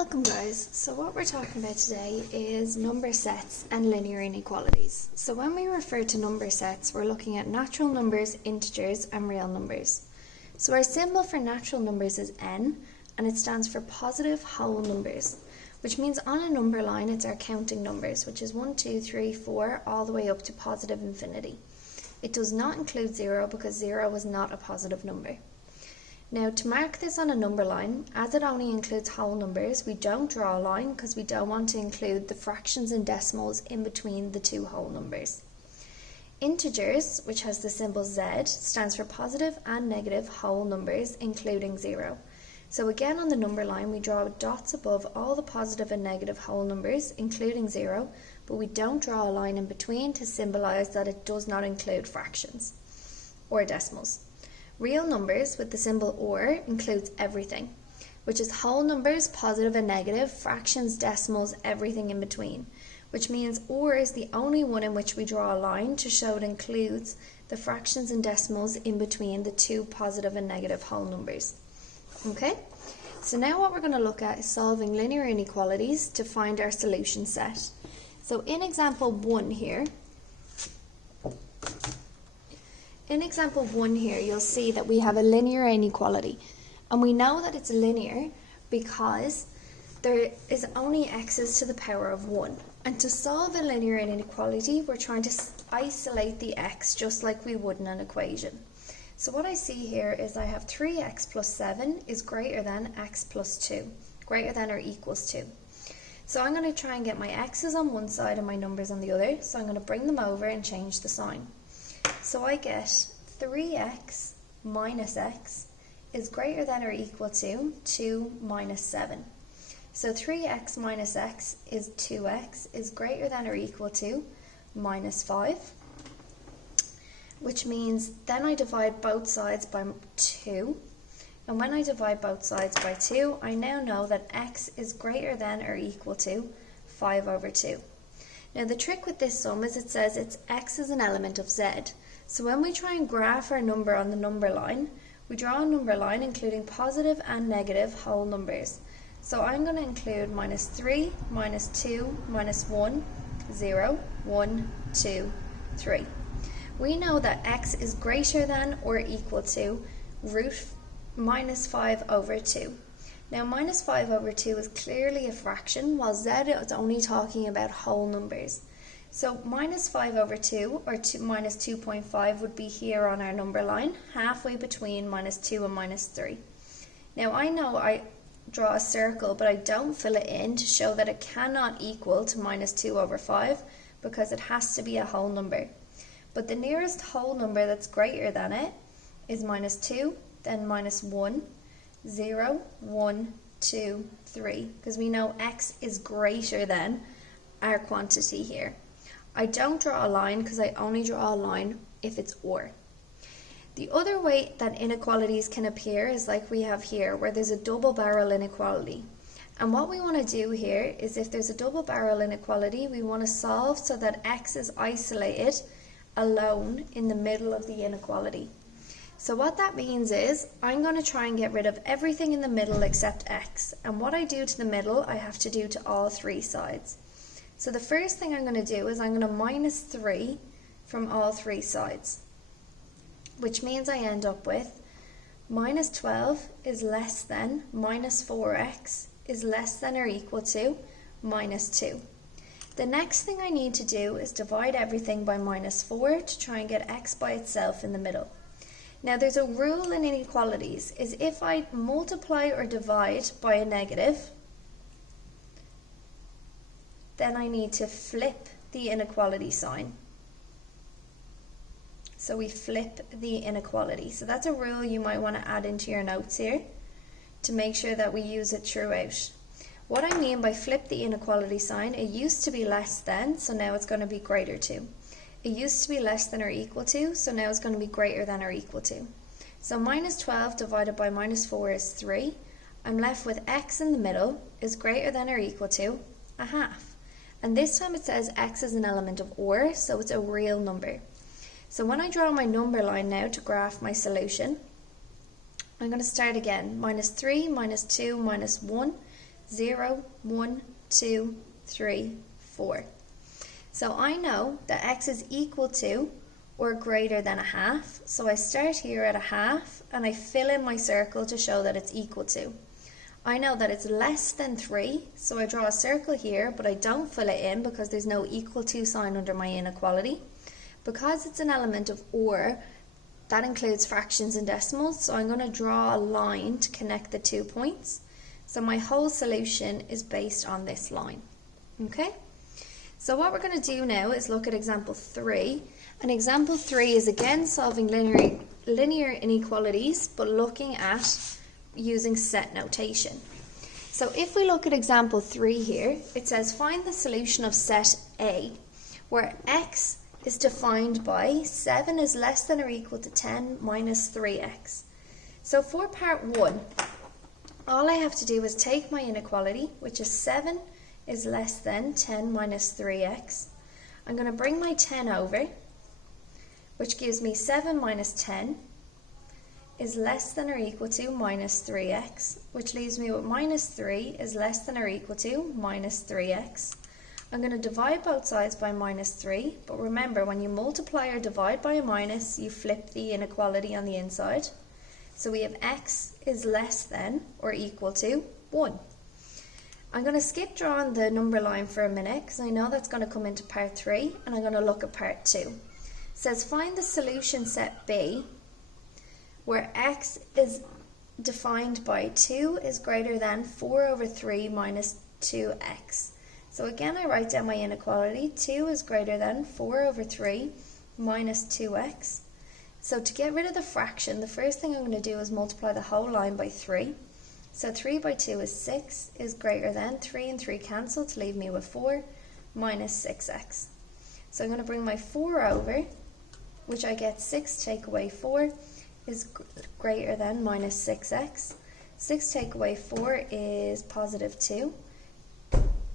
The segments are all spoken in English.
Welcome guys. So what we're talking about today is number sets and linear inequalities. So when we refer to number sets, we're looking at natural numbers, integers and real numbers. So our symbol for natural numbers is n, and it stands for positive whole numbers, which means on a number line it's our counting numbers, which is 1, 2, 3, 4 all the way up to positive infinity. It does not include 0 because 0 is not a positive number. Now to mark this on a number line, as it only includes whole numbers, we don't draw a line because we don't want to include the fractions and decimals in between the two whole numbers. Integers, which has the symbol Z, stands for positive and negative whole numbers including 0. So again on the number line we draw dots above all the positive and negative whole numbers including 0, but we don't draw a line in between to symbolise that it does not include fractions or decimals. Real numbers with the symbol or includes everything, which is whole numbers, positive and negative, fractions, decimals, everything in between, which means or is the only one in which we draw a line to show it includes the fractions and decimals in between the two positive and negative whole numbers. Okay, so now what we're going to look at is solving linear inequalities to find our solution set. So in example 1 here, you'll see that we have a linear inequality, and we know that it's linear because there is only x's to the power of 1. And to solve a linear inequality, we're trying to isolate the x just like we would in an equation. So what I see here is I have 3x plus 7 is greater than x plus 2, greater than or equals 2. So I'm going to try and get my x's on one side and my numbers on the other, so I'm going to bring them over and change the sign. So I get 3x minus x is greater than or equal to 2 minus 7. So 3x minus x is 2x is greater than or equal to minus 5, which means then I divide both sides by 2. And when I divide both sides by 2, I now know that x is greater than or equal to 5 over 2. Now the trick with this sum is it says it's x is an element of z. So when we try and graph our number on the number line, we draw a number line including positive and negative whole numbers. So I'm going to include minus 3, minus 2, minus 1, 0, 1, 2, 3. We know that x is greater than or equal to root minus 5 over 2. Now minus 5 over 2 is clearly a fraction, while z is only talking about whole numbers. So minus 5 over 2, or minus 2.5, would be here on our number line, halfway between minus 2 and minus 3. Now I know I draw a circle, but I don't fill it in to show that it cannot equal to minus 2 over 5, because it has to be a whole number. But the nearest whole number that's greater than it is minus 2, then minus 1, 0, 1, 2, 3, because we know x is greater than our quantity here. I don't draw a line because I only draw a line if it's or. The other way that inequalities can appear is like we have here, where there's a double barrel inequality. And what we want to do here is if there's a double barrel inequality, we want to solve so that x is isolated alone in the middle of the inequality. So what that means is I'm going to try and get rid of everything in the middle except x. And what I do to the middle, I have to do to all three sides. So the first thing I'm going to do is I'm going to minus 3 from all three sides, which means I end up with minus 12 is less than minus 4x is less than or equal to minus 2. The next thing I need to do is divide everything by minus 4 to try and get x by itself in the middle. Now there's a rule in inequalities, is if I multiply or divide by a negative, then I need to flip the inequality sign. So we flip the inequality. So that's a rule you might want to add into your notes here to make sure that we use it throughout. What I mean by flip the inequality sign, it used to be less than, so now it's going to be greater to. It used to be less than or equal to, so now it's going to be greater than or equal to. So minus 12 divided by minus 4 is 3. I'm left with x in the middle is greater than or equal to a half. And this time it says x is an element of or, so it's a real number. So when I draw my number line now to graph my solution, I'm going to start again. Minus 3, minus 2, minus 1, 0, 1, 2, 3, 4. So I know that x is equal to or greater than a half. So I start here at a half and I fill in my circle to show that it's equal to. I know that it's less than 3, so I draw a circle here, but I don't fill it in because there's no equal to sign under my inequality. Because it's an element of or, that includes fractions and decimals, so I'm going to draw a line to connect the 2 points. So my whole solution is based on this line. Okay? So what we're going to do now is look at example 3. And example 3 is again solving linear inequalities, but looking at using set notation. So if we look at example 3 here, it says find the solution of set A, where x is defined by 7 is less than or equal to 10 minus 3x. So for part 1, all I have to do is take my inequality, which is 7 is less than 10 minus 3x. I'm going to bring my 10 over, which gives me 7 minus 10 is less than or equal to minus 3x, which leaves me with minus 3 is less than or equal to minus 3x. I'm going to divide both sides by minus 3, but remember when you multiply or divide by a minus, you flip the inequality on the inside. So we have x is less than or equal to 1. I'm going to skip drawing the number line for a minute because I know that's going to come into part 3, and I'm going to look at part 2. It says find the solution set B, where x is defined by 2 is greater than 4 over 3 minus 2x. So again, I write down my inequality. 2 is greater than 4 over 3 minus 2x. So to get rid of the fraction, the first thing I'm going to do is multiply the whole line by 3. So 3 by 2 is 6, is greater than 3 and 3 cancel to leave me with 4 minus 6x. So I'm going to bring my 4 over, which I get 6 take away 4 is greater than minus 6x. 6 take away 4 is positive 2,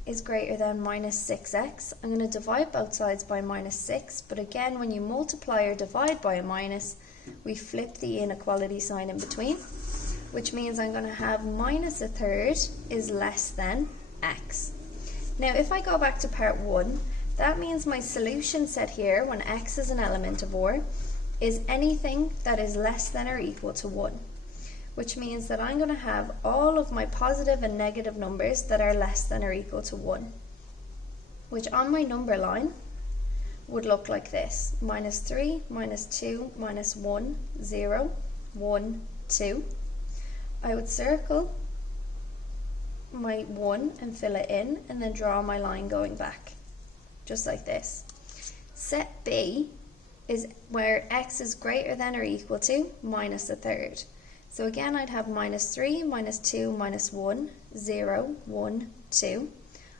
is greater than minus 6x. I'm going to divide both sides by minus 6, but again, when you multiply or divide by a minus, we flip the inequality sign in between, which means I'm going to have minus a third is less than x. Now, if I go back to part 1, that means my solution set here, when x is an element of or, is anything that is less than or equal to 1, which means that I'm going to have all of my positive and negative numbers that are less than or equal to 1, which on my number line would look like this: minus 3, minus 2, minus 1, 0, 1, 2. I would circle my 1 and fill it in, and then draw my line going back, just like this. Set B is where x is greater than or equal to minus a third. So again, I'd have minus 3, minus 2, minus 1, 0, 1, 2.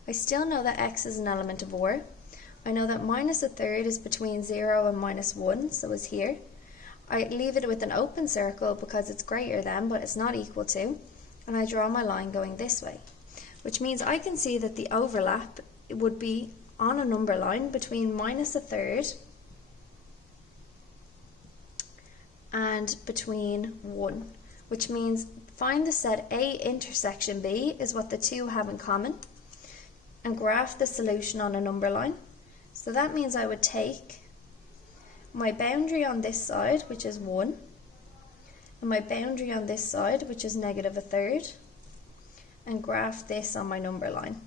I still know that x is an element of or. I know that minus a third is between 0 and minus 1, so it's here. I leave it with an open circle because it's greater than, but it's not equal to, and I draw my line going this way, which means I can see that the overlap would be on a number line between minus a third and between 1, which means find the set A intersection B is what the two have in common, and graph the solution on a number line. So that means I would take my boundary on this side, which is 1, and my boundary on this side, which is negative a third, and graph this on my number line.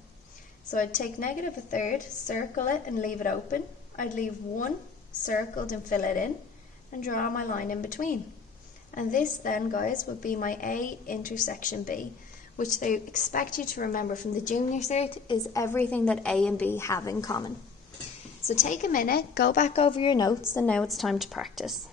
So I'd take negative a third, circle it and leave it open. I'd leave 1 circled and fill it in, and draw my line in between. And this then, guys, would be my A intersection B, which they expect you to remember from the junior cert is everything that A and B have in common. So take a minute, go back over your notes, and now it's time to practice.